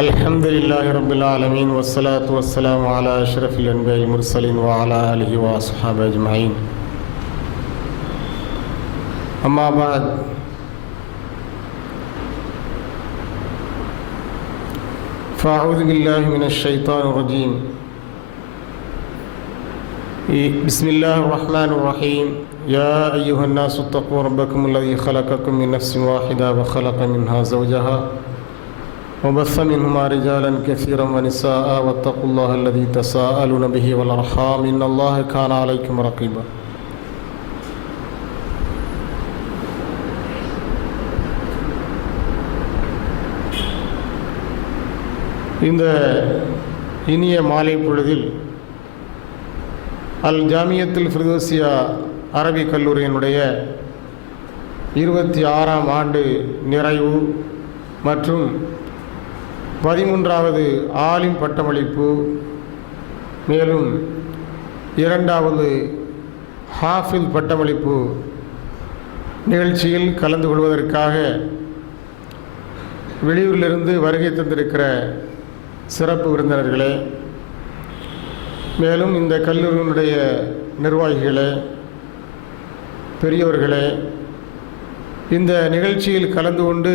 الحمد لله رب العالمين والصلاة والسلام على أشرف الأنبياء المرسلين وعلى آله وأصحابه أجمعين. أما بعد، فأعوذ بالله من الشيطان الرجيم. بسم الله الرحمن الرحيم. يا أيها الناس اتقوا ربكم الذي خلقكم من نفس واحدة وخلق منها زوجها وبث منهما رجالا كثيرا ونساء واتقوا الله الذي تساءلون به والأرحام إن الله كان عليكم رقيبا. இந்த இனிய மாலை பொழுதில் அல் ஜாமியத்துல் ஃபிர்தௌசியா அரபிக் கல்லூரியினுடைய 26ஆம் ஆண்டு நிறைவு மற்றும் 13வது ஆலிம் பட்டமளிப்பு, மேலும் 2வது ஹாஃபில் பட்டமளிப்பு நிகழ்ச்சியில் கலந்து கொள்வதற்காக வெளியூரிலிருந்து வருகை தந்திருக்கிற சிறப்பு விருந்தினர்களே, மேலும் இந்த கல்லூரியினுடைய நிர்வாகிகளே, பெரியோர்களே, இந்த நிகழ்ச்சியில் கலந்து கொண்டு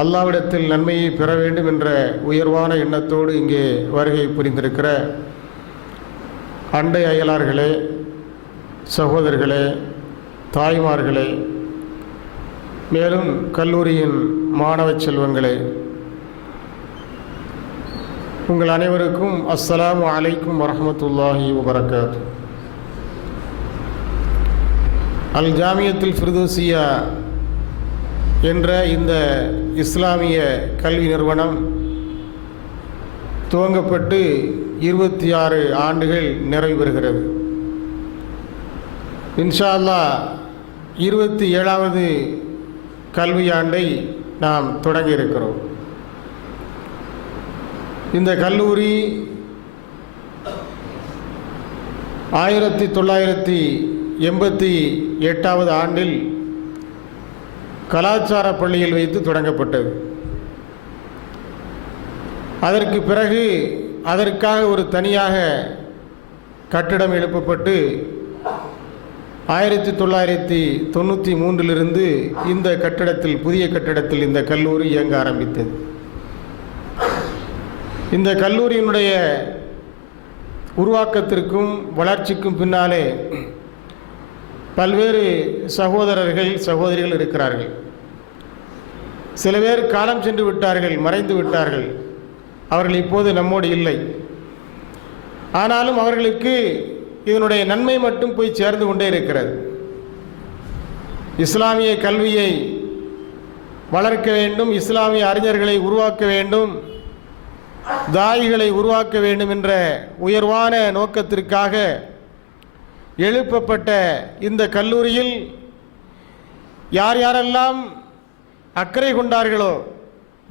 அல்லாஹ்விடத்தில் நன்மையை பெற வேண்டும் என்ற உயர்வான எண்ணத்தோடு இங்கே வருகை புரிந்திருக்கிற அண்டை அயலார்களே, சகோதரர்களே, தாய்மார்களே, மேலும் கல்லூரியின் மாணவ செல்வங்களே, உங்கள் அனைவருக்கும் அஸ்ஸலாமு அலைக்கும் வரஹ்மத்துல்லாஹி வபரகாத்துஹு. அல் ஜாமியத்துல் ஃபிர்தௌசியா என்ற இந்த இஸ்லாமிய கல்வி நிறுவனம் துவங்கப்பட்டு 26 ஆண்டுகள் நிறைவு பெறுகிறது. இன்ஷா அல்லாஹ் 27வது கல்வியாண்டை நாம் தொடங்கி இருக்கிறோம். இந்த கல்லூரி 1988வது ஆண்டில் கலாச்சார பள்ளியில் வைத்து தொடங்கப்பட்டது. அதற்கு பிறகு அதற்காக ஒரு தனியாக கட்டிடம் எழுப்பப்பட்டு 1993 இந்த கட்டிடத்தில், புதிய கட்டிடத்தில் இந்த கல்லூரி இயங்க ஆரம்பித்தது. இந்த கல்லூரியினுடைய உருவாக்கத்திற்கும் வளர்ச்சிக்கும் பின்னாலே பல்வேறு சகோதரர்கள், சகோதரிகள் இருக்கிறார்கள். சில பேர் காலம் சென்று விட்டார்கள், மறைந்து விட்டார்கள். அவர்கள் இப்போது நம்மோடு இல்லை. ஆனாலும் அவர்களுக்கு இதனுடைய நன்மை மட்டும் போய் சேர்ந்து கொண்டே இருக்கிறது. இஸ்லாமிய கல்வியை வளர்க்க வேண்டும், இஸ்லாமிய அறிஞர்களை உருவாக்க வேண்டும், தாயிகளை உருவாக்க வேண்டும் என்ற உயர்வான நோக்கத்திற்காக எழுப்பப்பட்ட இந்த கல்லூரியில் யார் யாரெல்லாம் அக்கறை கொண்டார்களோ,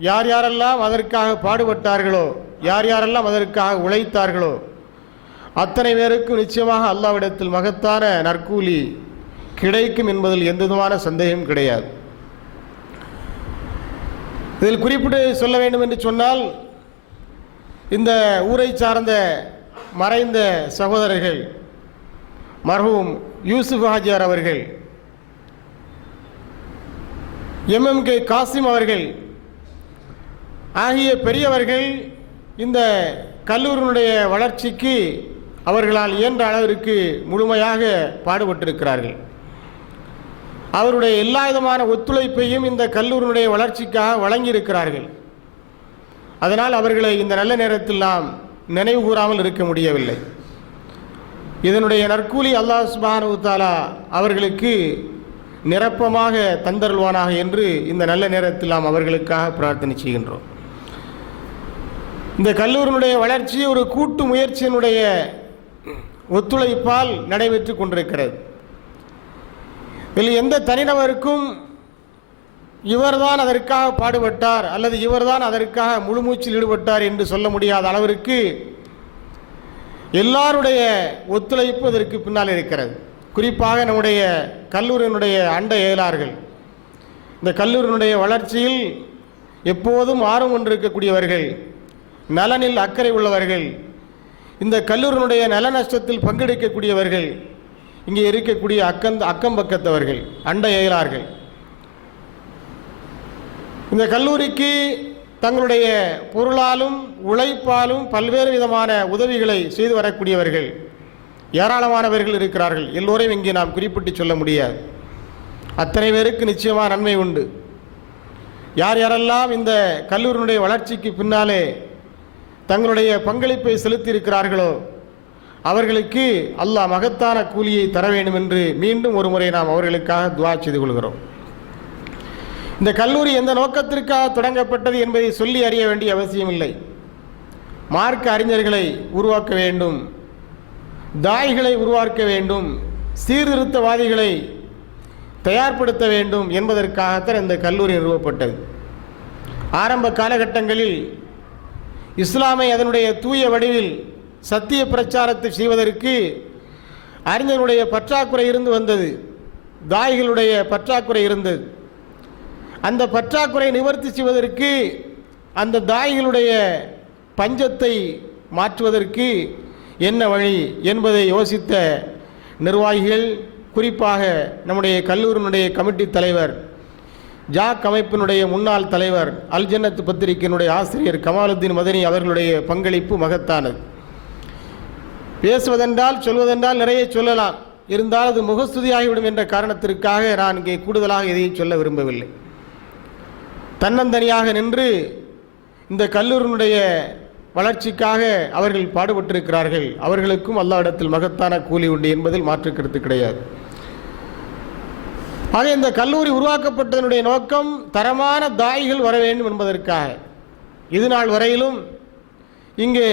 யார் யாரெல்லாம் அதற்காக பாடுபட்டார்களோ, யார் யாரெல்லாம் அதற்காக உழைத்தார்களோ, அத்தனை பேருக்கும் நிச்சயமாக அல்லாஹ்விடத்தில் மகத்தான நற்கூலி கிடைக்கும் என்பதில் எந்த விதமான சந்தேகம் கிடையாது. இதில் குறிப்பிட்டு சொல்ல வேண்டும் என்று சொன்னால், இந்த ஊரை சார்ந்த மறைந்த சகோதரர்கள் மர்ஹூம் யூசுப் ஹாஜியார் அவர்கள், MMK காசிம் அவர்கள் ஆகிய பெரியவர்கள் இந்த கல்லூரியினுடைய வளர்ச்சிக்கு அவர்களால் இயன்ற அளவிற்கு முழுமையாக பாடுபட்டிருக்கிறார்கள். அவருடைய எல்லா விதமான ஒத்துழைப்பையும் இந்த கல்லூரியினுடைய வளர்ச்சிக்காக வழங்கியிருக்கிறார்கள். அதனால் அவர்களை இந்த நல்ல நேரத்தில் நாம் நினைவு கூறாமல் இருக்க முடியவில்லை. இதனுடைய நற்கூலி அல்லாஹ் சுப்ஹானஹு வ தஆலா அவர்களுக்கு நிரப்பமாக தந்தருள்வானாக என்று இந்த நல்ல நேரத்தில் நாம் அவர்களுக்காக பிரார்த்தனை செய்கின்றோம். இந்த கல்லூரியினுடைய வளர்ச்சி ஒரு கூட்டு முயற்சியினுடைய ஒத்துழைப்பால் நடைபெற்று கொண்டிருக்கிறது. இதில் எந்த தனிநபருக்கும் இவர்தான் அதற்காக பாடுபட்டார் அல்லது இவர்தான் அதற்காக முழுமூச்சில் ஈடுபட்டார் என்று சொல்ல முடியாத அளவிற்கு எல்லாருடைய ஒத்துழைப்பு அதற்கு பின்னால் இருக்கிறது. குறிப்பாக நம்முடைய கல்லூரியினுடைய அண்டை இயலார்கள் இந்த கல்லூரியினுடைய வளர்ச்சியில் எப்போதும் ஆர்வம் கொண்டிருக்கக்கூடியவர்கள், நலனில் அக்கறை உள்ளவர்கள், இந்த கல்லூரியினுடைய நல நஷ்டத்தில் பங்கெடுக்கக்கூடியவர்கள், இங்கே இருக்கக்கூடிய அக்கம் பக்கத்தவர்கள், அண்டை அயலார்கள். இந்த கல்லூரிக்கு தங்களுடைய பொருளாலும் உழைப்பாலும் பல்வேறு விதமான உதவிகளை செய்து வரக்கூடியவர்கள் ஏராளமானவர்கள் இருக்கிறார்கள். எல்லோரையும் இங்கே நாம் குறிப்பிட்டு சொல்ல முடியாது. அத்தனை பேருக்கு நிச்சயமாக நன்மை உண்டு. யார் யாரெல்லாம் இந்த கல்லூரியினுடைய வளர்ச்சிக்கு பின்னாலே தங்களுடைய பங்களிப்பை செலுத்தி இருக்கிறார்களோ அவர்களுக்கு அல்லாஹ் மகத்தான கூலியை தர வேண்டும் என்று மீண்டும் ஒரு முறை நாம் அவர்களுக்காக துஆ செய்து கொள்கிறோம். இந்த கல்லூரி எந்த நோக்கத்திற்காக தொடங்கப்பட்டது என்பதை சொல்லி அறிய வேண்டிய அவசியமில்லை. மார்க்க அறிஞர்களை உருவாக்க வேண்டும், தாயிகளை உருவாக்க வேண்டும், சீர்திருத்தவாதிகளை தயார்படுத்த வேண்டும் என்பதற்காகத்தான் இந்த கல்லூரி நிறுவப்பட்டது. ஆரம்ப காலகட்டங்களில் இஸ்லாமை அதனுடைய தூய வடிவில் சத்திய பிரச்சாரத்தை செய்வதற்கு அறிஞர்களுடைய பற்றாக்குறை இருந்து வந்தது, தாயிகளுடைய பற்றாக்குறை இருந்தது. அந்த பற்றாக்குறை நிவர்த்தி செய்வதற்கு, அந்த தாயிகளுடைய பஞ்சத்தை மாற்றுவதற்கு என்ன வழி என்பதை யோசித்த நிர்வாகிகள், குறிப்பாக நம்முடைய கல்லூரியினுடைய கமிட்டி தலைவர், ஜாக் அமைப்பினுடைய முன்னாள் தலைவர், அல் ஜன்னத் பத்திரிகையினுடைய ஆசிரியர் கமாலுத்தீன் மதனி அவர்களுடைய பங்களிப்பு மகத்தானது. பேசுவதென்றால் சொல்வதென்றால் நிறைய சொல்லலாம், இருந்தால் அது முகஸ்துதியாகிவிடும் என்ற காரணத்திற்காக நான் இங்கே கூடுதலாக எதையும் சொல்ல விரும்பவில்லை. தன்னந்தனியாக நின்று இந்த கல்லூரியினுடைய வளர்ச்சிக்காக அவர்கள் பாடுபட்டிருக்கிறார்கள். அவர்களுக்கும் அல்லாஹ்விடத்தில் மகத்தான கூலி உண்டு என்பதில் மாற்று கருத்து கிடையாது. ஆக இந்த கல்லூரி உருவாக்கப்பட்டதனுடைய நோக்கம் தரமான தாயிகள் வர வேண்டும் என்பதற்காக. இது நாள் வரையிலும் இங்கே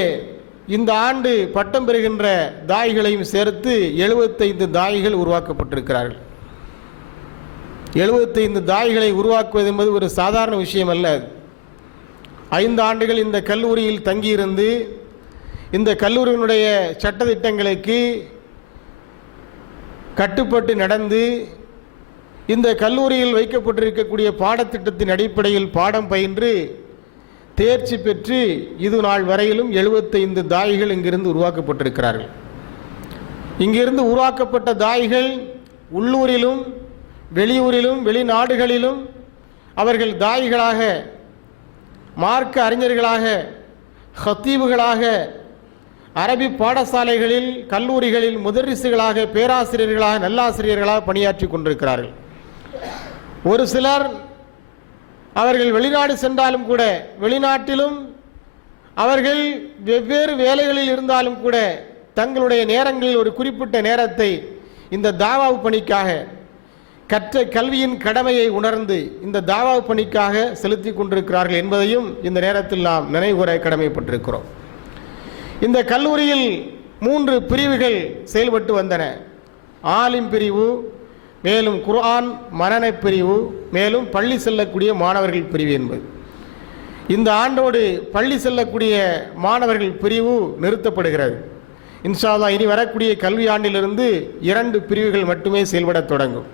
இந்த ஆண்டு பட்டம் பெறுகின்ற தாயிகளையும் சேர்த்து 75 தாயிகள் உருவாக்கப்பட்டிருக்கிறார்கள். 75 தாயிகளை உருவாக்குவது என்பது ஒரு சாதாரண விஷயம் அல்ல. 5 ஆண்டுகள் இந்த கல்லூரியில் தங்கியிருந்து இந்த கல்லூரியினுடைய சட்டதிட்டங்களுக்கு கட்டுப்பட்டு நடந்து இந்த கல்லூரியில் வைக்கப்பட்டிருக்கக்கூடிய பாடத்திட்டத்தின் அடிப்படையில் பாடம் பயின்று தேர்ச்சி பெற்று இது நாள் வரையிலும் 75 தாயிகள் இங்கிருந்து உருவாக்கப்பட்டிருக்கிறார்கள். இங்கிருந்து உருவாக்கப்பட்ட தாயிகள் உள்ளூரிலும் வெளியூரிலும் வெளிநாடுகளிலும் அவர்கள் தாயிகளாக, மார்க்க அறிஞர்களாக, ஹத்தீபுகளாக, அரபி பாடசாலைகளில் கல்லூரிகளில் முதர்ரிசுகளாக, பேராசிரியர்களாக, நல்லாசிரியர்களாக பணியாற்றி கொண்டிருக்கிறார்கள். ஒரு சிலர் அவர்கள் வெளிநாடு சென்றாலும் கூட, வெளிநாட்டிலும் அவர்கள் வெவ்வேறு வேலைகளில் இருந்தாலும் கூட தங்களுடைய நேரங்களில் ஒரு குறிப்பிட்ட நேரத்தை இந்த தாவாவு பணிக்காக, கற்ற கல்வியின் கடமையை உணர்ந்து இந்த தாவாவு பணிக்காக செலுத்தி கொண்டிருக்கிறார்கள் என்பதையும் இந்த நேரத்தில் நாம் நினைவுகூர கடமைப்பட்டிருக்கிறோம். இந்த கல்லூரியில் 3 பிரிவுகள் செயல்பட்டு வந்தன. ஆலிம் பிரிவு, மேலும் குர்ஆன் மனன பிரிவு, மேலும் பள்ளி செல்லக்கூடிய மாணவர்கள் பிரிவு என்பது. இந்த ஆண்டோடு பள்ளி செல்லக்கூடிய மாணவர்கள் பிரிவு நிறுத்தப்படுகிறது. இன்ஷா அல்லாஹ் இனி வரக்கூடிய கல்வி ஆண்டிலிருந்து 2 பிரிவுகள் மட்டுமே செயல்பட தொடங்கும்.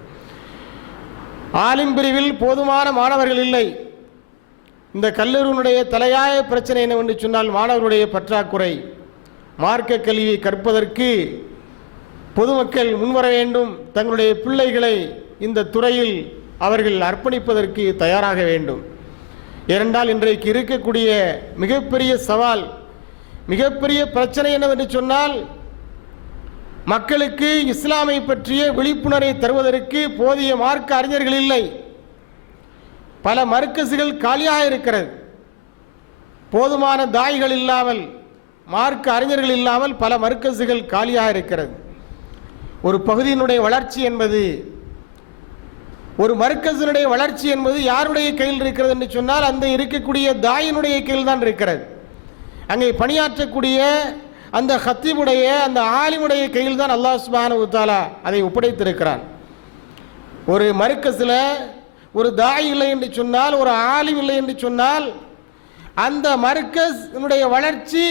ஆலிம் பிரிவில் போதுமான மாணவர்கள் இல்லை. இந்த கல்லூரியினுடைய தலையாய பிரச்சனை என்னவென்று சொன்னால் மாணவர்களுடைய பற்றாக்குறை. மார்க்க கல்வியை கற்பதற்கு பொதுமக்கள் முன்வர வேண்டும். தங்களுடைய பிள்ளைகளை இந்த துறையில் அவர்கள் அர்ப்பணிப்பதற்கு தயாராக வேண்டும். ஏனென்றால் இன்றைக்கு இருக்கக்கூடிய மிகப்பெரிய சவால், மிகப்பெரிய பிரச்சனை என்னவென்று சொன்னால் மக்களுக்கு இஸ்லாமை பற்றிய விழிப்புணர்வை தருவதற்கு போதிய மார்க்க அறிஞர்கள் இல்லை. பல மர்க்கசுகள் காலியாக இருக்கிறது. போதுமான தாயிகள் இல்லாமல், மார்க்க அறிஞர்கள் இல்லாமல் பல மர்க்கசுகள் காலியாக இருக்கிறது. ஒரு பகுதியினுடைய வளர்ச்சி என்பது, ஒரு மர்க்கசினுடைய வளர்ச்சி என்பது யாருடைய கையில் இருக்கிறது என்று சொன்னால் அந்த இருக்கக்கூடிய தாயினுடைய கையில் தான் இருக்கிறது. அங்கே பணியாற்றக்கூடிய அந்த ஹத்தீபுடைய, அந்த ஆலிமுடைய கையில் தான் அல்லாஹ் சுப்ஹானஹு வ தஆலா அதை ஒப்படைத்திருக்கிறான். ஒரு மர்க்கஸில் ஒரு தாய் இல்லை என்று சொன்னால், ஒரு ஆலிம் இல்லை என்று சொன்னால் அந்த மர்க்கஸினுடைய வளர்ச்சி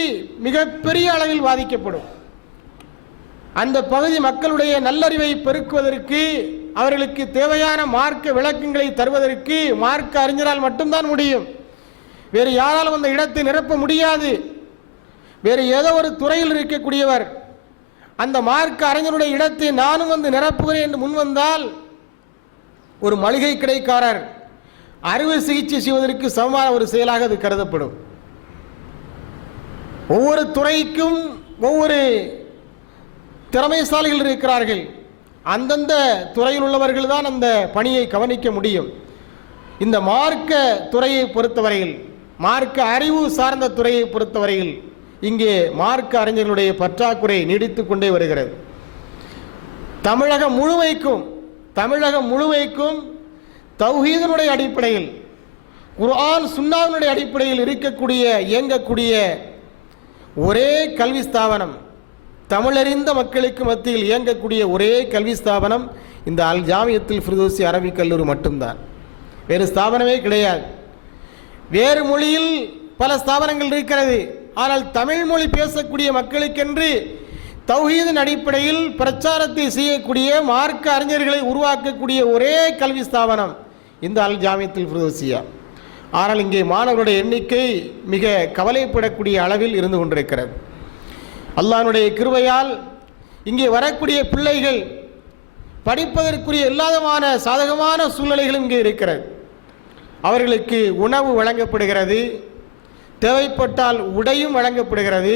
மிகப்பெரிய அளவில் பாதிக்கப்படும். அந்த பகுதி மக்களுடைய நல்லறிவை பெருக்குவதற்கு, அவர்களுக்கு தேவையான மார்க்க விளக்கங்களை தருவதற்கு மார்க்க அறிஞரால் மட்டும்தான் முடியும். வேறு யாராலும் அந்த இடத்தை நிரப்ப முடியாது. வேறு ஏதோ ஒரு துறையில் இருக்கக்கூடியவர் அந்த மார்க்க அறிஞருடைய இடத்தை நானும் வந்து நிரப்புகிறேன் என்று முன்வந்தால் ஒரு மளிகை கடைக்காரர் அறுவை சிகிச்சை செய்வதற்கு சமமான ஒரு செயலாக அது கருதப்படும். ஒவ்வொரு துறைக்கும் ஒவ்வொரு திறமைசாலிகள் இருக்கிறார்கள். அந்தந்த துறையில் உள்ளவர்கள் தான் அந்த பணியை கவனிக்க முடியும். இந்த மார்க்க துறையை பொறுத்தவரையில், மார்க்க அறிவு சார்ந்த துறையை பொறுத்தவரையில் இங்கே மார்க்க அறிஞர்களுடைய பற்றாக்குறை நீடித்து கொண்டே வருகிறது. தமிழகம் முழுமைக்கும் தௌஹீதினுடைய அடிப்படையில், குர்ஆன் சுன்னாவினுடைய அடிப்படையில் இயங்கக்கூடிய ஒரே கல்வி ஸ்தாபனம், தமிழறிந்த மக்களுக்கு மத்தியில் இயங்கக்கூடிய ஒரே கல்வி ஸ்தாபனம் இந்த அல் ஜாமியத்துல் ஃபிர்தௌசி அரபிக் கல்லூரி மட்டும்தான். வேறு ஸ்தாபனமே கிடையாது. வேறு மொழியில் பல ஸ்தாபனங்கள் இருக்கிறது. ஆனால் தமிழ் மொழி பேசக்கூடிய மக்களுக்கென்று தௌஹீதின் அடிப்படையில் பிரச்சாரத்தை செய்யக்கூடிய மார்க்க அறிஞர்களை உருவாக்கக்கூடிய ஒரே கல்வி ஸ்தாபனம் இந்த அல் ஜாமியத்துல் ஃபிர்தௌசியா. ஆனால் இங்கே மாணவர்களுடைய எண்ணிக்கை மிக கவலைப்படக்கூடிய அளவில் இருந்து கொண்டிருக்கிறது. அல்லாஹ்வுடைய கிருபையால் இங்கே வரக்கூடிய பிள்ளைகள் படிப்பதற்குரிய எல்லாவிதமான சாதகமான சூழ்நிலைகளும் இங்கே இருக்கிறது. அவர்களுக்கு உணவு வழங்கப்படுகிறது, தேவைப்பட்டால் உடையும் வழங்கப்படுகிறது.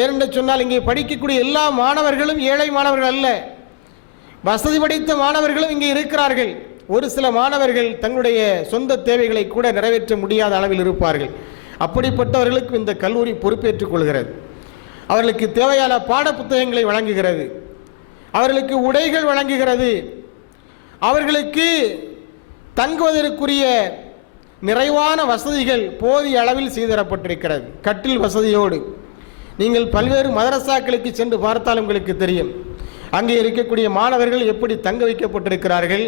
ஏனென்று சொன்னால் இங்கே படிக்கக்கூடிய எல்லா மாணவர்களும் ஏழை மாணவர்கள் அல்ல, வசதி படைத்த மாணவர்களும் இங்கே இருக்கிறார்கள். ஒரு சில மாணவர்கள் தங்களுடைய சொந்த தேவைகளை கூட நிறைவேற்ற முடியாத அளவில் இருப்பார்கள். அப்படிப்பட்டவர்களுக்கு இந்த கல்லூரி பொறுப்பேற்றுக் கொள்கிறது. அவர்களுக்கு தேவையான பாட புத்தகங்களை வழங்குகிறது, அவர்களுக்கு உடைகள் வழங்குகிறது, அவர்களுக்கு தங்குவதற்குரிய நிறைவான வசதிகள் போதிய அளவில் செய்து தரப்பட்டிருக்கிறது. கட்டில் வசதியோடு நீங்கள் பல்வேறு மதரசாக்களுக்கு சென்று பார்த்தால் உங்களுக்கு தெரியும், அங்கே இருக்கக்கூடிய மாணவர்கள் எப்படி தங்க வைக்கப்பட்டிருக்கிறார்கள்,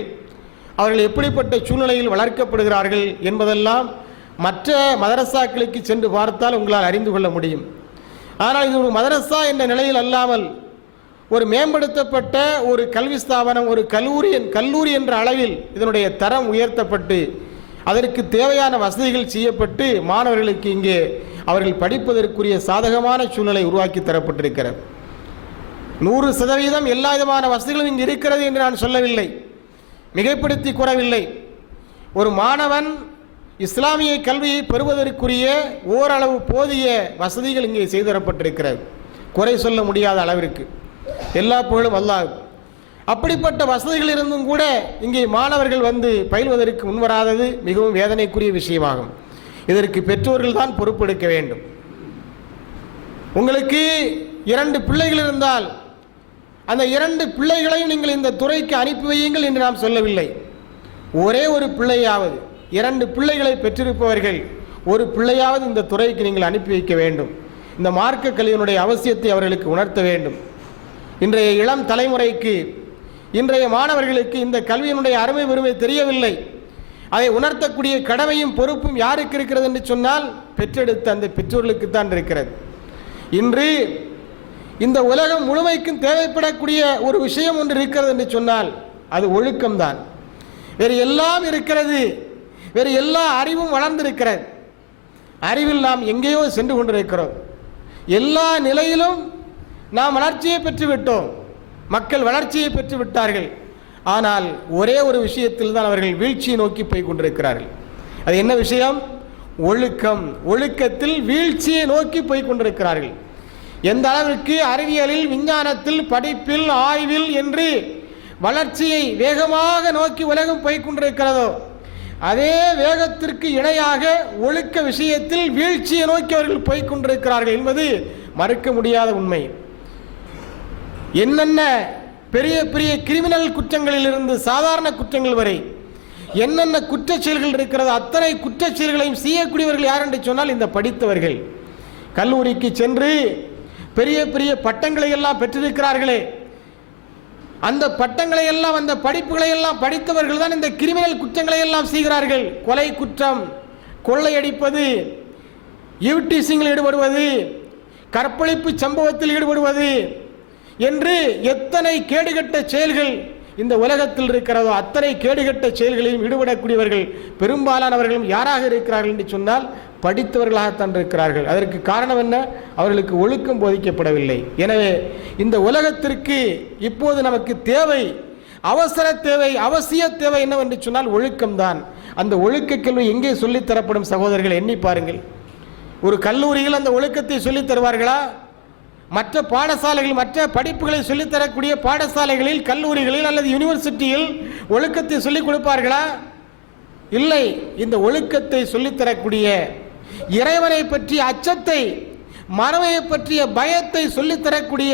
அவர்கள் எப்படிப்பட்ட சூழ்நிலையில் வளர்க்கப்படுகிறார்கள் என்பதெல்லாம் மற்ற மதரசாக்களுக்கு சென்று பார்த்தால் உங்களால் அறிந்து கொள்ள முடியும். ஆனால் இது ஒரு மதரசா என்ற நிலையில் அல்லாமல் ஒரு மேம்படுத்தப்பட்ட ஒரு கல்வி ஸ்தாபனம், ஒரு கல்லூரி என்ற அளவில் இதனுடைய தரம் உயர்த்தப்பட்டு அதற்கு தேவையான வசதிகள் செய்யப்பட்டு மாணவர்களுக்கு இங்கே அவர்கள் படிப்பதற்குரிய சாதகமான சூழ்நிலை உருவாக்கி தரப்பட்டிருக்கிறது. 100% எல்லா விதமான வசதிகளும் இங்கு இருக்கிறது என்று நான் சொல்லவில்லை, மிகைப்படுத்தி கூறவில்லை. ஒரு மாணவன் இஸ்லாமிய கல்வியை பெறுவதற்குரிய ஓரளவு போதிய வசதிகள் இங்கே செய்து தரப்பட்டிருக்கிறது, குறை சொல்ல முடியாத அளவிற்கு. எல்லா புகழும் அல்லாஹ். அப்படிப்பட்ட வசதிகள் இருந்தும் கூட இங்கே மாணவர்கள் வந்து பயில்வதற்கு முன்வராதது மிகவும் வேதனைக்குரிய விஷயமாகும். இதற்கு பெற்றோர்கள் தான் பொறுப்பெடுக்க வேண்டும். உங்களுக்கு 2 பிள்ளைகள் இருந்தால் அந்த 2 பிள்ளைகளையும் நீங்கள் இந்த துறைக்கு அனுப்பி வையுங்கள் என்று நாம் சொல்லவில்லை. ஒரே ஒரு பிள்ளையாவது, 2 பிள்ளைகளை பெற்றிருப்பவர்கள் ஒரு பிள்ளையாவது இந்த துறைக்கு நீங்கள் அனுப்பி வைக்க வேண்டும். இந்த மார்க்க கல்வியினுடைய அவசியத்தை அவர்களுக்கு உணர்த்த வேண்டும். இன்றைய இளம் தலைமுறைக்கு, இன்றைய மாணவர்களுக்கு இந்த கல்வியினுடைய அருமை பெருமை தெரியவில்லை. அதை உணர்த்தக்கூடிய கடமையும் பொறுப்பும் யாருக்கு இருக்கிறது என்று சொன்னால் பெற்றெடுத்த அந்த பெற்றோர்களுக்குத்தான் இருக்கிறது. இன்று இந்த உலகம் முழுமைக்கும் தேவைப்படக்கூடிய ஒரு விஷயம் ஒன்று இருக்கிறது என்று சொன்னால் அது ஒழுக்கம்தான். வேறு எல்லாம் இருக்கிறது, வேறு எல்லா அறிவும் வளர்ந்திருக்கிறது. அறிவில் நாம் எங்கேயோ சென்று கொண்டிருக்கிறோம். எல்லா நிலையிலும் நாம் வளர்ச்சியை பெற்றுவிட்டோம், மக்கள் வளர்ச்சியை பெற்று விட்டார்கள். ஆனால் ஒரே ஒரு விஷயத்தில் தான் அவர்கள் வீழ்ச்சியை நோக்கி போய் கொண்டிருக்கிறார்கள். அது என்ன விஷயம்? ஒழுக்கம். ஒழுக்கத்தில் வீழ்ச்சியை நோக்கி போய் கொண்டிருக்கிறார்கள். எந்த அளவிற்கு அறிவியலில், விஞ்ஞானத்தில், படிப்பில், ஆய்வில் என்று வளர்ச்சியை வேகமாக நோக்கி உலகம் போய் கொண்டிருக்கிறதோ அதே வேகத்திற்கு இணையாக ஒழுக்க விஷயத்தில் வீழ்ச்சியை நோக்கி அவர்கள் போய் கொண்டிருக்கிறார்கள் என்பது மறுக்க முடியாத உண்மை. என்னென்ன பெரிய பெரிய கிரிமினல் குற்றங்களிலிருந்து சாதாரண குற்றங்கள் வரை என்னென்ன குற்றச் செயல்கள் இருக்கிறதோ அத்தனை குற்றச் செயல்களையும் செய்யக்கூடியவர்கள் யார் என்று சொன்னால் இந்த படித்தவர்கள். கல்லூரிக்கு சென்று பெரிய பெரிய பட்டங்களை எல்லாம் பெற்றிருக்கிறார்களே, அந்த பட்டங்களை எல்லாம், அந்த படிப்புகளை எல்லாம் படித்தவர்கள் தான் இந்த கிரிமினல் குற்றங்களை எல்லாம் செய்கிறார்கள். கொலை குற்றம், கொள்ளையடிப்பது, ஈவ்டீசிங்கில் ஈடுபடுவது, கற்பழிப்பு சம்பவத்தில் ஈடுபடுவது என்று எத்தனை கேடுகட்ட செயல்கள், இந்த உலகத்தில் இருக்கிறதோ அத்தனை கேடுகட்ட செயல்களிலும் ஈடுபடக்கூடியவர்கள் பெரும்பாலானவர்களும் யாராக இருக்கிறார்கள் என்று சொன்னால் படித்தவர்களாகத்தான் இருக்கிறார்கள். அதற்கு காரணம் என்ன? அவர்களுக்கு ஒழுக்கம் போதிக்கப்படவில்லை. எனவே இந்த உலகத்திற்கு இப்போது நமக்கு தேவை, அவசர தேவை, அவசிய தேவை என்னவென்று சொன்னால் ஒழுக்கம்தான். அந்த ஒழுக்க கல்வி எங்கே சொல்லித் தரப்படும் சகோதரர்கள்? எண்ணி பாருங்கள். ஒரு கல்லூரியில் அந்த ஒழுக்கத்தை சொல்லித் தருவார்களா? மற்ற பாடசாலைகள், மற்ற படிப்புகளை சொல்லித்தரக்கூடிய பாடசாலைகளில், கல்லூரிகளில் அல்லது யூனிவர்சிட்டியில் ஒழுக்கத்தை சொல்லிக் கொடுப்பார்களா? இல்லை. இந்த ஒழுக்கத்தை சொல்லித்தரக்கூடிய, இறைவனை பற்றிய அச்சத்தை, மறுமையை பற்றிய பயத்தை சொல்லித்தரக்கூடிய,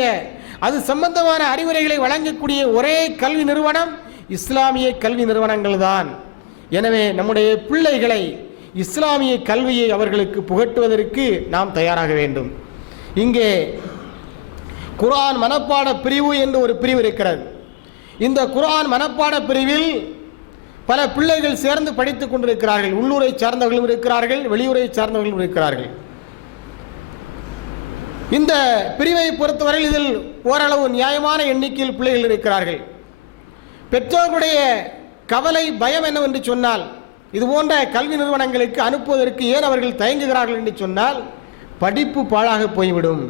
அது சம்பந்தமான அறிவுரைகளை வழங்கக்கூடிய ஒரே கல்வி நிறுவனம் இஸ்லாமிய கல்வி நிறுவனங்கள் தான். எனவே நம்முடைய பிள்ளைகளை இஸ்லாமிய கல்வியை அவர்களுக்கு புகட்டுவதற்கு நாம் தயாராக வேண்டும். இங்கே குர்ஆன் மனப்பாட பிரிவு என்று ஒரு பிரிவு இருக்கிறது. இந்த குர்ஆன் மனப்பாட பிரிவில் பல பிள்ளைகள் சேர்ந்து படித்துக் கொண்டிருக்கிறார்கள். உள்ளூரை சார்ந்தவர்களும் இருக்கிறார்கள், வெளியூரை சார்ந்தவர்களும் இருக்கிறார்கள். இந்த பிரிவை பொறுத்தவரையில் இதில் ஓரளவு நியாயமான எண்ணிக்கையில் பிள்ளைகள் இருக்கிறார்கள். பெற்றோர்களுடைய கவலை, பயம் என்னவென்று சொன்னால், இது போன்ற கல்வி நிறுவனங்களுக்கு அனுப்புவதற்கு ஏன் அவர்கள் தயங்குகிறார்கள் என்று சொன்னால், படிப்பு பாழாக போய்விடும்.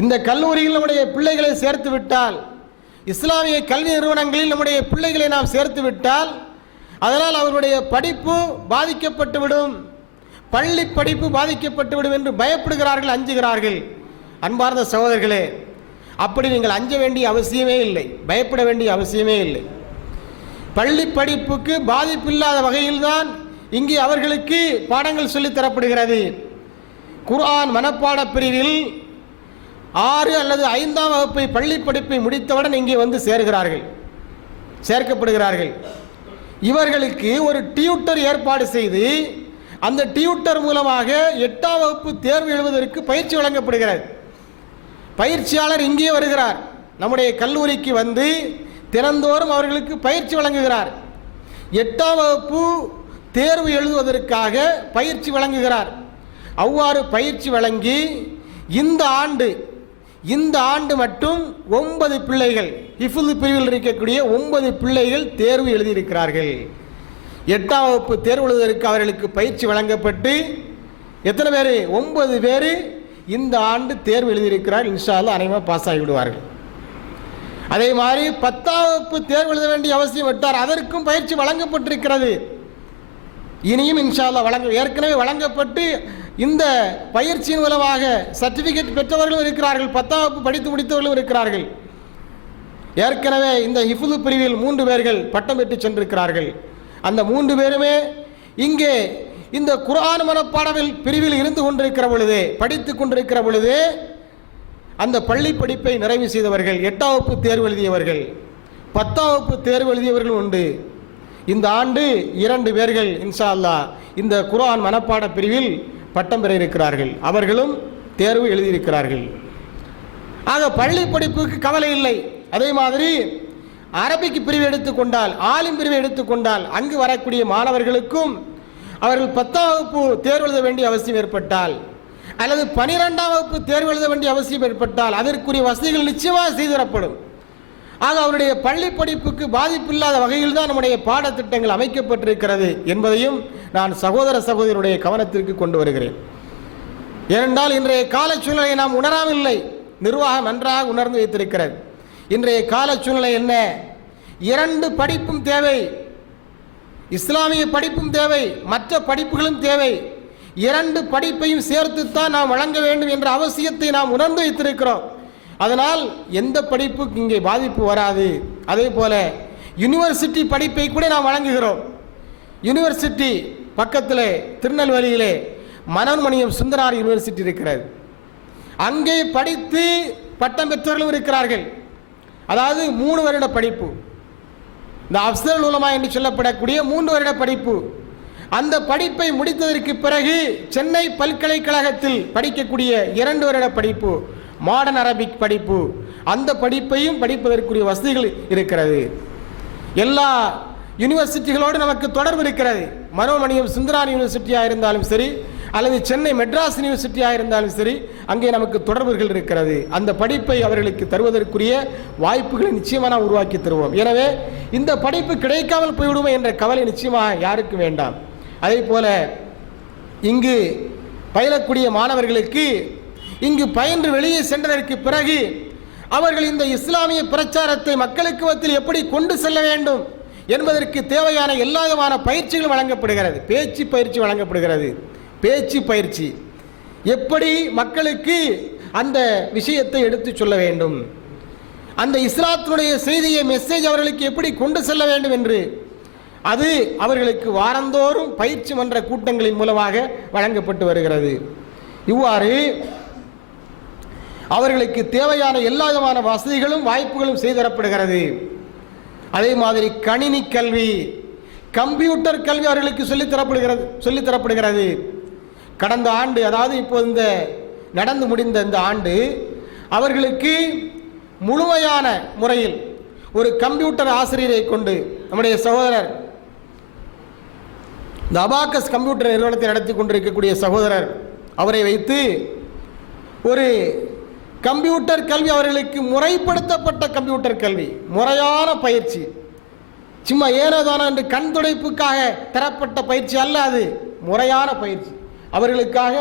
இந்த கல்லூரியில் நம்முடைய பிள்ளைகளை சேர்த்து விட்டால், இஸ்லாமிய கல்வி நிறுவனங்களில் நம்முடைய பிள்ளைகளை நாம் சேர்த்து விட்டால், அதனால் அவர்களுடைய படிப்பு பாதிக்கப்பட்டுவிடும், பள்ளி படிப்பு பாதிக்கப்பட்டுவிடும் என்று பயப்படுகிறார்கள், அஞ்சுகிறார்கள். அன்பார்ந்த சகோதரர்களே, அப்படி நீங்கள் அஞ்ச வேண்டிய அவசியமே இல்லை, பயப்பட வேண்டிய அவசியமே இல்லை. பள்ளி படிப்புக்கு பாதிப்பில்லாத வகையில்தான் இங்கே அவர்களுக்கு பாடங்கள் சொல்லித் தரப்படுகிறது. குர்ஆன் மனப்பாட பிரிவில் 6 அல்லது 5ஆம் வகுப்பை பள்ளி படிப்பை முடித்தவுடன் இங்கே வந்து சேர்க்கப்படுகிறார்கள். இவர்களுக்கு ஒரு டியூட்டர் ஏற்பாடு செய்து, அந்த டியூட்டர் மூலமாக 8ஆம் வகுப்பு தேர்வு எழுதுவதற்கு பயிற்சி வழங்கப்படுகிறது. பயிற்சியாளர் இங்கே வருகிறார், நம்முடைய கல்லூரிக்கு வந்து தினந்தோறும் அவர்களுக்கு பயிற்சி வழங்குகிறார். 8ஆம் வகுப்பு தேர்வு எழுதுவதற்காக பயிற்சி வழங்குகிறார். அவ்வாறு பயிற்சி வழங்கி இந்த ஆண்டு மட்டும் 9 பிள்ளைகள், ஹிஃபுல் பிரிவில் இருக்கக்கூடிய 9 பிள்ளைகள் தேர்வு எழுதியிருக்கிறார்கள். 8ஆம் வகுப்பு தேர்வு எழுதுவதற்கு அவர்களுக்கு பயிற்சி வழங்கப்பட்டு எத்தனை பேர்? 9 பேர் இந்த ஆண்டு தேர்வு எழுதியிருக்கிறார். இன்ஷா அல்லாஹ் அனைவரும் பாஸ் ஆகிவிடுவார்கள். அதே மாதிரி 10ஆம் வகுப்பு தேர்வு எழுத வேண்டிய அவசியம் விட்டார், அதற்கும் பயிற்சி வழங்கப்பட்டிருக்கிறது. இனியும் இன்ஷா அல்லாஹ் ஏற்கனவே வழங்கப்பட்டு இந்த பயிற்சியின் மூலமாக சர்டிஃபிகேட் பெற்றவர்களும் இருக்கிறார்கள், 10ஆம் வகுப்பு படித்து முடித்தவர்களும் இருக்கிறார்கள். ஏற்கனவே இந்த ஹிஃபுல் பிரிவில் 3 பேர்கள் பட்டம் பெற்று சென்றிருக்கிறார்கள். அந்த 3 பேருமே இங்கே இந்த குர்ஆன் மனப்பாடவில் பிரிவில் இருந்து கொண்டிருக்கிற பொழுது, படித்துக் கொண்டிருக்கிற பொழுது அந்த பள்ளி படிப்பை நிறைவு செய்தவர்கள், 8ஆம் வகுப்பு தேர்வு எழுதியவர்கள், 10ஆம் வகுப்பு தேர்வு எழுதியவர்களும் உண்டு. இந்த ஆண்டு 2 பேர்கள் இன்ஷா அல்லாஹ் இந்த குர்ஆன் மனப்பாட பிரிவில் பட்டம் பெற இருக்கிறார்கள். அவர்களும் தேர்வு எழுதியிருக்கிறார்கள். ஆக பள்ளி படிப்புக்கு கவலை இல்லை. அதே மாதிரி அரபிக் பிரிவை எடுத்துக்கொண்டால், ஆலிம் பிரிவை எடுத்துக்கொண்டால், அங்கு வரக்கூடிய மாணவர்களுக்கும் அவர்கள் 10ஆம் வகுப்பு தேர்வு எழுத வேண்டிய அவசியம் ஏற்பட்டால், அல்லது 12ஆம் வகுப்பு தேர்வு எழுத வேண்டிய அவசியம் ஏற்பட்டால் அதற்குரிய வசதிகள் நிச்சயமாக செய்து தரப்படும். ஆக அவருடைய பள்ளி படிப்புக்கு பாதிப்பில்லாத வகையில் தான் நம்முடைய பாடத்திட்டங்கள் அமைக்கப்பட்டிருக்கிறது என்பதையும் நான் சகோதர சகோதரியுடைய கவனத்திற்கு கொண்டு வருகிறேன். ஏனென்றால் இன்றைய கால சூழ்நிலையை நாம் உணராமில்லை, நிர்வாகம் நன்றாக உணர்ந்து வைத்திருக்கிறது. இன்றைய கால சூழ்நிலை என்ன? 2 படிப்பும் தேவை, இஸ்லாமிய படிப்பும் தேவை, மற்ற படிப்புகளும் தேவை. 2 படிப்பையும் சேர்த்துத்தான் நாம் வழங்க வேண்டும் என்ற அவசியத்தை நாம் உணர்ந்து வைத்திருக்கிறோம். அதனால் எந்த படிப்புக்கு இங்கே பாதிப்பு வராது. அதே போல யூனிவர்சிட்டி படிப்பை கூட நாம் வழங்குகிறோம். யூனிவர்சிட்டி பக்கத்தில் திருநெல்வேலியிலே மனோன்மணியம் சுந்தரார் யூனிவர்சிட்டி இருக்கிறது. அங்கே படித்து பட்டம் பெற்றவர்களும் இருக்கிறார்கள். அதாவது 3 வருட படிப்பு, இந்த அஃசல் உலமா என்று சொல்லப்படக்கூடிய 3 வருட படிப்பு. அந்த படிப்பை முடித்ததற்கு பிறகு சென்னை பல்கலைக்கழகத்தில் படிக்கக்கூடிய 2 வருட படிப்பு, மாடர்ன் அரபிக் படிப்பு, அந்த படிப்பையும் படிப்பதற்குரிய வசதிகள் இருக்கிறது. எல்லா யூனிவர்சிட்டிகளோடு நமக்கு தொடர்பு இருக்கிறது. மனோன்மணியம் சுந்தரார் யூனிவர்சிட்டியாக இருந்தாலும் சரி, அல்லது சென்னை மெட்ராஸ் யூனிவர்சிட்டியாக இருந்தாலும் சரி, அங்கே நமக்கு தொடர்புகள் இருக்கிறது. அந்த படிப்பை அவர்களுக்கு தருவதற்குரிய வாய்ப்புகளை நிச்சயமாக நாம் உருவாக்கி தருவோம். எனவே இந்த படிப்பு கிடைக்காமல் போய்விடுவோம் என்ற கவலை நிச்சயமாக யாருக்கு வேண்டாம். அதே போல இங்கு பயிலக்கூடிய மாணவர்களுக்கு இங்கு பயின்று வெளியே சென்றதற்கு பிறகு அவர்கள் இந்த இஸ்லாமிய பிரச்சாரத்தை மக்களுக்கு மத்தியில் எப்படி கொண்டு செல்ல வேண்டும் என்பதற்கு தேவையான எல்லா விதமான பயிற்சிகளும் வழங்கப்படுகிறது. பேச்சு பயிற்சி வழங்கப்படுகிறது. பேச்சு பயிற்சி எப்படி மக்களுக்கு அந்த விஷயத்தை எடுத்து சொல்ல வேண்டும், அந்த இஸ்லாத்தினுடைய செய்தியை மெசேஜ் அவர்களுக்கு எப்படி கொண்டு செல்ல வேண்டும் என்று அது அவர்களுக்கு வாரந்தோறும் பயிற்சி மன்ற கூட்டங்களின் மூலமாக வழங்கப்பட்டு வருகிறது. இவ்வாறு அவர்களுக்கு தேவையான எல்லா விதமான வசதிகளும் வாய்ப்புகளும் செய்து தரப்படுகிறது. அதே மாதிரி கணினி கல்வி, கம்ப்யூட்டர் கல்வி அவர்களுக்கு சொல்லித்தரப்படுகிறது. கடந்த ஆண்டு, அதாவது இப்போது இந்த நடந்து முடிந்த இந்த ஆண்டு அவர்களுக்கு முழுமையான முறையில் ஒரு கம்ப்யூட்டர் ஆசிரியரை கொண்டு நம்முடைய சகோதரர் இந்த அபாக்கஸ் கம்ப்யூட்டர் நிறுவனத்தை நடத்தி கொண்டிருக்கக்கூடிய சகோதரர் அவரை வைத்து ஒரு கம்ப்யூட்டர் கல்வி அவர்களுக்கு முறைப்படுத்தப்பட்ட கம்ப்யூட்டர் கல்வி, முறையான பயிற்சி, சும்மா ஏனோதானோ என்று கண் துடைப்புக்காக தரப்பட்ட பயிற்சி அல்ல, அது முறையான பயிற்சி. அவர்களுக்காக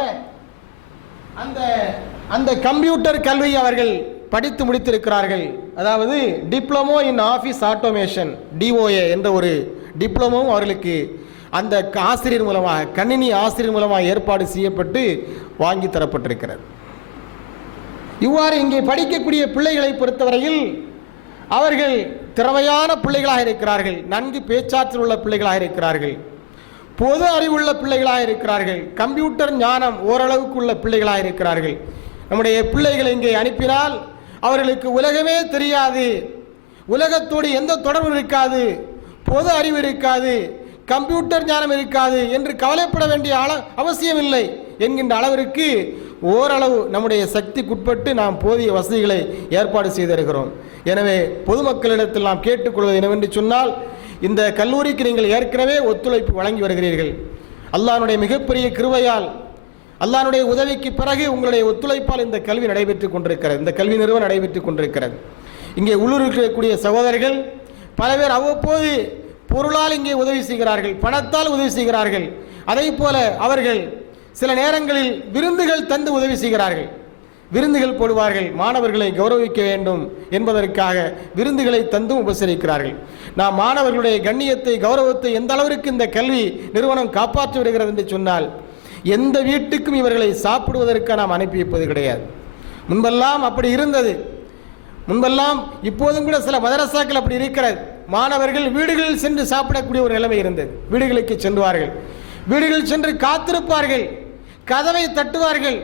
அந்த கம்ப்யூட்டர் கல்வியை அவர்கள் படித்து முடித்திருக்கிறார்கள். அதாவது diploma in office automation, DOA என்ற ஒரு டிப்ளமோவும் அவர்களுக்கு அந்த ஆசிரியர் மூலமாக, கணினி ஆசிரியர் மூலமாக ஏற்பாடு செய்யப்பட்டு வாங்கி தரப்பட்டிருக்கிறது. இவ்வாறு இங்கே படிக்கக்கூடிய பிள்ளைகளை பொறுத்தவரையில் அவர்கள் திறமையான பிள்ளைகளாக இருக்கிறார்கள், நன்கு பேச்சாற்றல் உள்ள பிள்ளைகளாக இருக்கிறார்கள், பொது அறிவுள்ள பிள்ளைகளாக இருக்கிறார்கள், கம்ப்யூட்டர் ஞானம் ஓரளவுக்கு உள்ள பிள்ளைகளாக இருக்கிறார்கள். நம்முடைய பிள்ளைகளை இங்கே அனுப்பினால் அவர்களுக்கு உலகமே தெரியாது, உலகத்தோடு எந்த தொடர்பும் இருக்காது, பொது அறிவு இருக்காது, கம்ப்யூட்டர் ஞானம் இருக்காது என்று கவலைப்பட வேண்டிய அவசியம் இல்லை என்கின்ற அளவிற்கு ஓரளவு நம்முடைய சக்திக்குட்பட்டு நாம் போதிய வசதிகளை ஏற்பாடு செய்திருக்கிறோம். எனவே பொதுமக்களிடத்தில் நாம் கேட்டுக்கொள்வது என்னவென்று சொன்னால், இந்த கல்லூரிக்கு நீங்கள் ஏற்கனவே ஒத்துழைப்பு வழங்கி வருகிறீர்கள். அல்லாஹ்வுடைய மிகப்பெரிய கிருபையால், அல்லாஹ்வுடைய உதவிக்கு பிறகு உங்களுடைய ஒத்துழைப்பால் இந்த கல்வி நடைபெற்றுக் கொண்டிருக்கிறது, இந்த கல்வி நிறுவனம் நடைபெற்றுக் கொண்டிருக்கிறது. இங்கே உள்ளூரில் இருக்கக்கூடிய சகோதரர்கள் பல பேர் அவ்வப்போது பொருளால் இங்கே உதவி செய்கிறார்கள், பணத்தால் உதவி செய்கிறார்கள். அதே போல அவர்கள் சில நேரங்களில் விருந்துகள் தந்து உதவி செய்கிறார்கள், விருந்துகள் போடுவார்கள், மாணவர்களை கௌரவிக்க வேண்டும் என்பதற்காக விருந்துகளை தந்தும் உபசரிக்கிறார்கள். நாம் மாணவர்களுடைய கண்ணியத்தை, கௌரவத்தை எந்த அளவிற்கு இந்த கல்வி நிறுவனம் காப்பாற்றி வருகிறது என்று சொன்னால், எந்த வீட்டுக்கும் இவர்களை சாப்பிடுவதற்கு நாம் அனுப்பி வைப்பது கிடையாது. முன்பெல்லாம் அப்படி இருந்தது, முன்பெல்லாம் இப்போதும் கூட சில மதரசாக்கள் அப்படி இருக்கிறது. மாணவர்கள் வீடுகளில் சென்று சாப்பிடக்கூடிய ஒரு நிலைமை இருந்தது. வீடுகளுக்கு சென்றுவார்கள், வீடுகளில் சென்று காத்திருப்பார்கள், கதவை தட்டுவார்கள்,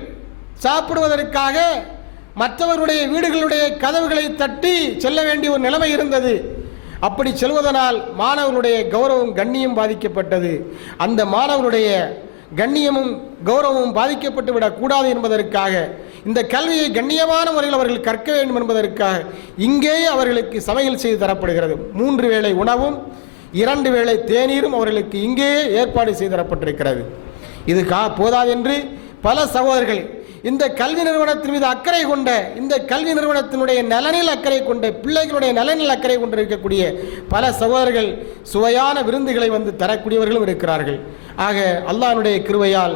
சாப்பிடுவதற்காக மற்றவர்களுடைய வீடுகளுடைய கதவுகளை தட்டி செல்ல வேண்டிய ஒரு நிலைமை இருந்தது. அப்படி செல்வதனால் மாணவர்களுடைய கௌரவம், கண்ணியம் பாதிக்கப்பட்டது. அந்த மாணவர்களுடைய கண்ணியமும் கௌரவமும் பாதிக்கப்பட்டு விடக்கூடாது என்பதற்காக, இந்த கல்வியை கண்ணியமான முறையில் அவர்கள் கற்க வேண்டும் என்பதற்காக இங்கேயே அவர்களுக்கு சமையல் செய்து தரப்படுகிறது. 3 வேளை உணவும் 2 வேளை தேநீரும் அவர்களுக்கு இங்கேயே ஏற்பாடு செய்து தரப்பட்டிருக்கிறது. இது போதாது என்று பல சகோதரர்கள் இந்த கல்வி நிறுவனத்தின் மீது அக்கறை கொண்ட, இந்த கல்வி நிறுவனத்தினுடைய நலனில் அக்கறை கொண்ட, பிள்ளைகளுடைய நலனில் அக்கறை கொண்டிருக்கக்கூடிய பல சகோதரர்கள் சுவையான விருந்துகளை வந்து தரக்கூடியவர்களும் இருக்கிறார்கள். ஆக அல்லாஹ்வுடைய கிருபையால்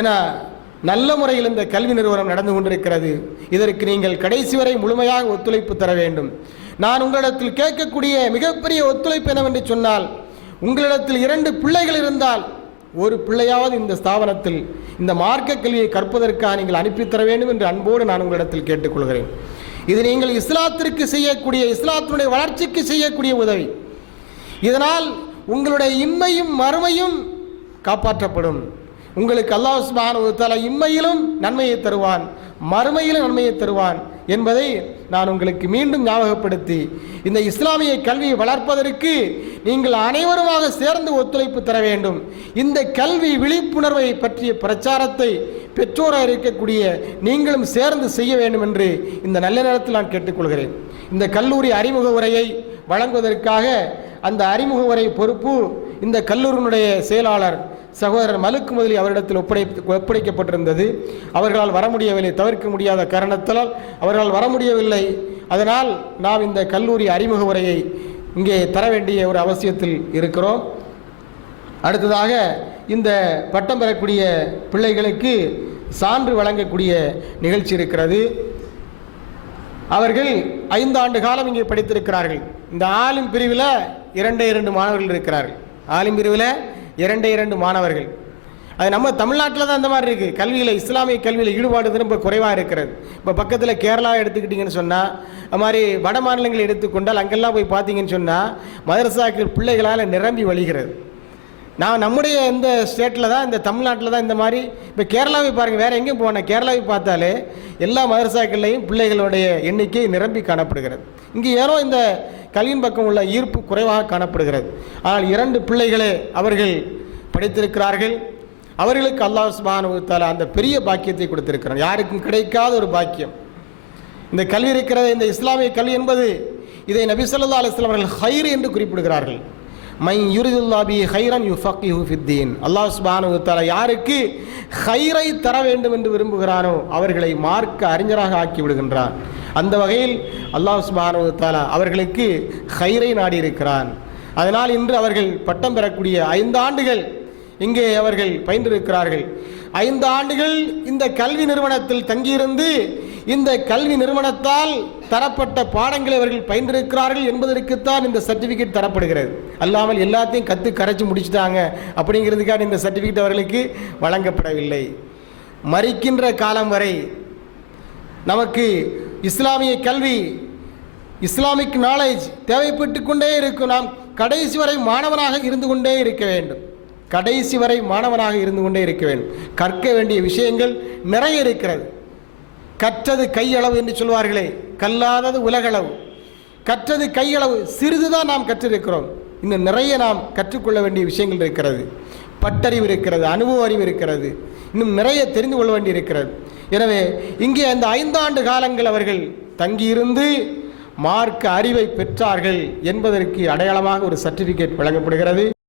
என நல்ல முறையில் இந்த கல்வி நிறுவனம் நடந்து கொண்டிருக்கிறது. இதற்கு நீங்கள் கடைசி வரை முழுமையாக ஒத்துழைப்பு தர வேண்டும். நான் உங்களிடத்தில் கேட்கக்கூடிய மிகப்பெரிய ஒத்துழைப்பு என்னவென்று சொன்னால், உங்களிடத்தில் 2 பிள்ளைகள் இருந்தால் ஒரு பிள்ளையாவது இந்த ஸ்தாபனத்தில் இந்த மார்க்க கல்வியை கற்பதற்காக நீங்கள் அனுப்பித்தர வேண்டும் என்று அன்போடு நான் உங்களிடத்தில் கேட்டுக்கொள்கிறேன். இது நீங்கள் இஸ்லாத்திற்கு செய்யக்கூடிய, இஸ்லாத்தினுடைய வளர்ச்சிக்கு செய்யக்கூடிய உதவி. இதனால் உங்களுடைய இம்மையும் மறுமையும் காப்பாற்றப்படும். உங்களுக்கு அல்லாஹ் சுப்ஹானஹு வ தஆலா இம்மையிலும் நன்மையை தருவான், மறுமையிலும் நன்மையை தருவான் என்பதை நான் உங்களுக்கு மீண்டும் ஞாபகப்படுத்தி, இந்த இஸ்லாமிய கல்வியை வளர்ப்பதற்கு நீங்கள் அனைவருமாக சேர்ந்து ஒத்துழைப்பு தர வேண்டும். இந்த கல்வி விழிப்புணர்வை பற்றிய பிரச்சாரத்தை பெற்றோராக இருக்கக்கூடிய நீங்களும் சேர்ந்து செய்ய வேண்டும் என்று இந்த நல்ல நேரத்தில் நான் கேட்டுக்கொள்கிறேன். இந்த கல்லூரி அறிமுக உரையை வழங்குவதற்காக அந்த அறிமுக உரை பொறுப்பு இந்த கல்லூரியினுடைய செயலாளர் சகோதரர் மலுக்கு முதலி அவரிடத்தில் ஒப்படைக்கப்பட்டிருந்தது. அவர்களால் வர முடியவில்லை, தவிர்க்க முடியாத காரணத்தால் அவர்களால் வர முடியவில்லை. அதனால் நாம் இந்த கல்லூரி அறிமுக உரையை இங்கே தர வேண்டிய ஒரு அவசியத்தில் இருக்கிறோம். அடுத்ததாக இந்த பட்டம் பெறக்கூடிய பிள்ளைகளுக்கு சான்று வழங்கக்கூடிய நிகழ்ச்சி இருக்கிறது. அவர்கள் 5 ஆண்டு காலம் இங்கே படித்திருக்கிறார்கள். இந்த ஆலிம் பிரிவில் 2 மாணவர்கள் இருக்கிறார்கள். ஆலிம் பிரிவில் 2 மாணவர்கள். அது நம்ம தமிழ்நாட்டில் தான் இந்த மாதிரி இருக்குது. கல்வியில், இஸ்லாமிய கல்வியில் ஈடுபாடு ரொம்ப குறைவாக இருக்கிறது. இப்போ பக்கத்தில் கேரளா எடுத்துக்கிட்டிங்கன்னு சொன்னால், அது மாதிரி வட மாநிலங்களை எடுத்துக்கொண்டால் அங்கெல்லாம் போய் பார்த்தீங்கன்னு சொன்னால் மதரசாக்கள் பிள்ளைகளால் நிரம்பி வழிகிறது. நம்முடைய இந்த ஸ்டேட்டில் தான், இந்த தமிழ்நாட்டில் தான் இந்த மாதிரி. இப்போ கேரளாவை பாருங்கள், வேறு எங்கேயும் போனேன், கேரளாவை பார்த்தாலே எல்லா மதரசாக்கள்லையும் பிள்ளைகளுடைய எண்ணிக்கை நிரம்பி காணப்படுகிறது. இங்கே ஏனோ இந்த கல்வியின் பக்கம் உள்ள ஈர்ப்பு குறைவாக காணப்படுகிறது. ஆனால் 2 பிள்ளைகளே அவர்கள் படித்திருக்கிறார்கள். அவர்களுக்கு அல்லாஹ் சுப்ஹானஹு வ தஆலா அந்த பெரிய பாக்கியத்தை கொடுத்திருக்கிறார். யாருக்கும் கிடைக்காத ஒரு பாக்கியம் இந்த கல்வி இருக்கிறது. இந்த இஸ்லாமிய கல்வி என்பது, இதை நபி ஸல்லல்லாஹு அலைஹி வஸல்லம் அவர்கள் ஹைர் என்று குறிப்பிடுகிறார்கள். மை யுரிதுல்லாஹு பிஹி ஹைரன் யுஃபக்கிஹு ஃபித்தீன். அல்லாஹ் சுப்ஹானஹு வ தஆலா யாருக்கு ஹைரை தர வேண்டும் என்று விரும்புகிறானோ அவர்களை மார்க்க அறிஞராக ஆக்கி விடுகின்றான். அந்த வகையில் அல்லாஹ் சுப்ஹானஹு வ தஆலா அவர்களுக்கு ஹைரை நாடி இருக்கிறான். அதனால் இன்று அவர்கள் பட்டம் பெறக்கூடிய 5 ஆண்டுகள் இங்கே அவர்கள் பயின்றிருக்கிறார்கள். 5 ஆண்டுகள் இந்த கல்வி நிறுவனத்தில் தங்கியிருந்து இந்த கல்வி நிறுவனத்தால் தரப்பட்ட பாடங்களை அவர்கள் பயின்றிருக்கிறார்கள் என்பதற்குத்தான் இந்த சர்டிஃபிகேட் தரப்படுகிறது. அல்லாமல் எல்லாத்தையும் கரைச்சி முடிச்சுட்டாங்க அப்படிங்கிறதுக்காக இந்த சர்டிஃபிகேட் அவர்களுக்கு வழங்கப்படவில்லை. மரிக்கின்ற காலம் வரை நமக்கு இஸ்லாமிய கல்வி, இஸ்லாமிக் நாலேஜ் தேவைப்பட்டு கொண்டே இருக்கும். நாம் கடைசி வரை மாணவனாக இருந்து கொண்டே இருக்க வேண்டும். கடைசி வரை மாணவனாக இருந்து கொண்டே இருக்க வேண்டும். கற்க வேண்டிய விஷயங்கள் நிறைய இருக்கிறது. கற்றது கையளவு என்று சொல்வார்களே, கல்லாதது உலகளவு. கற்றது கையளவு, சிறிதுதான் நாம் கற்றிருக்கிறோம். இன்னும் நிறைய நாம் கற்றுக்கொள்ள வேண்டிய விஷயங்கள் இருக்கிறது. பட்டறிவு இருக்கிறது, அனுபவ அறிவு இருக்கிறது, இன்னும் நிறைய தெரிந்து கொள்ள வேண்டி இருக்கிறது. எனவே இங்கே அந்த 5 ஆண்டு காலங்கள் அவர்கள் தங்கியிருந்து மார்க்க அறிவை பெற்றார்கள் என்பதற்கு அடையாளமாக ஒரு சர்டிஃபிகேட் வழங்கப்படுகிறது.